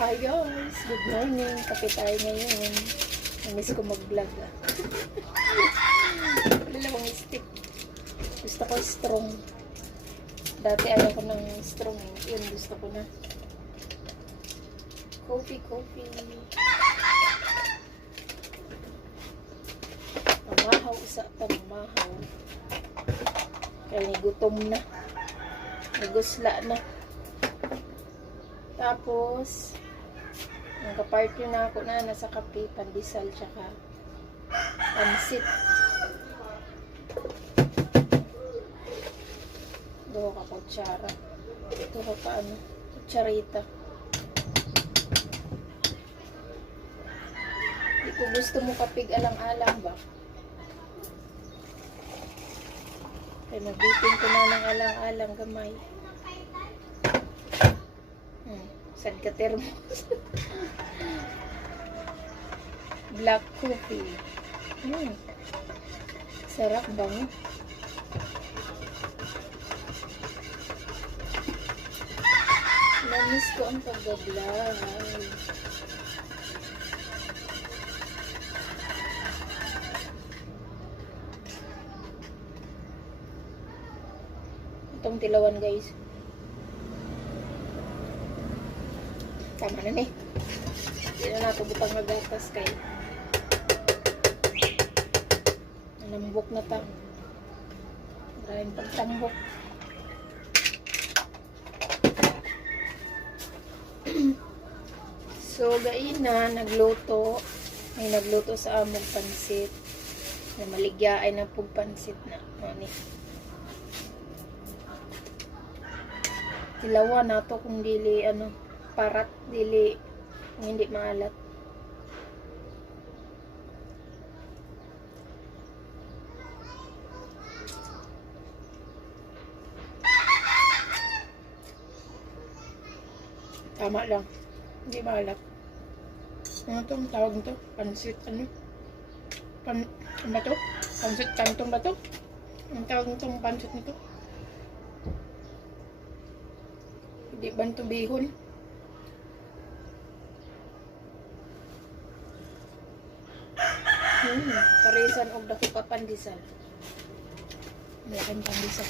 Hi guys! Good morning! Kape tayo ngayon. Namiss ko mag-vlog ah. Dalawang stick. Gusto ko strong. Dati ayaw ko ng strong eh. Yun gusto ko na. Coffee. Pamahaw sa pamahaw. Kaya gutom na. Nagusla na. Tapos, nagka-party na ako na nasa kape, pandesal, tsaka pansit. Doon ka kutsara. Ito ka pa ano, kutsarita. Di ko gusto mo kapig alang-alang ba? Kaya nabitin ko na ng alang-alang gamay. Sad ka termos. Black coffee. Sarap bang? Namiss ko ang pag-vlog. Itong tilawan guys. Tama na eh. Hindi na nato butang magatas kay nambok na ta. Maraming pagtambok. So, gaina, nagluto. May nagluto sa among pansit. Na maligya ay na pong pansit na. Mani. Tilawa na to kung dili, parat, dili, kung hindi maalat. Tama lang. Hindi maalat. Ano to? Ang tawag nito? Pansit, ano ba to? Pansit kantong ba to? Ang tawag nitong pansit nito? Hindi ba nito bihon? Parisan og dako ka pandesal. May pandesal.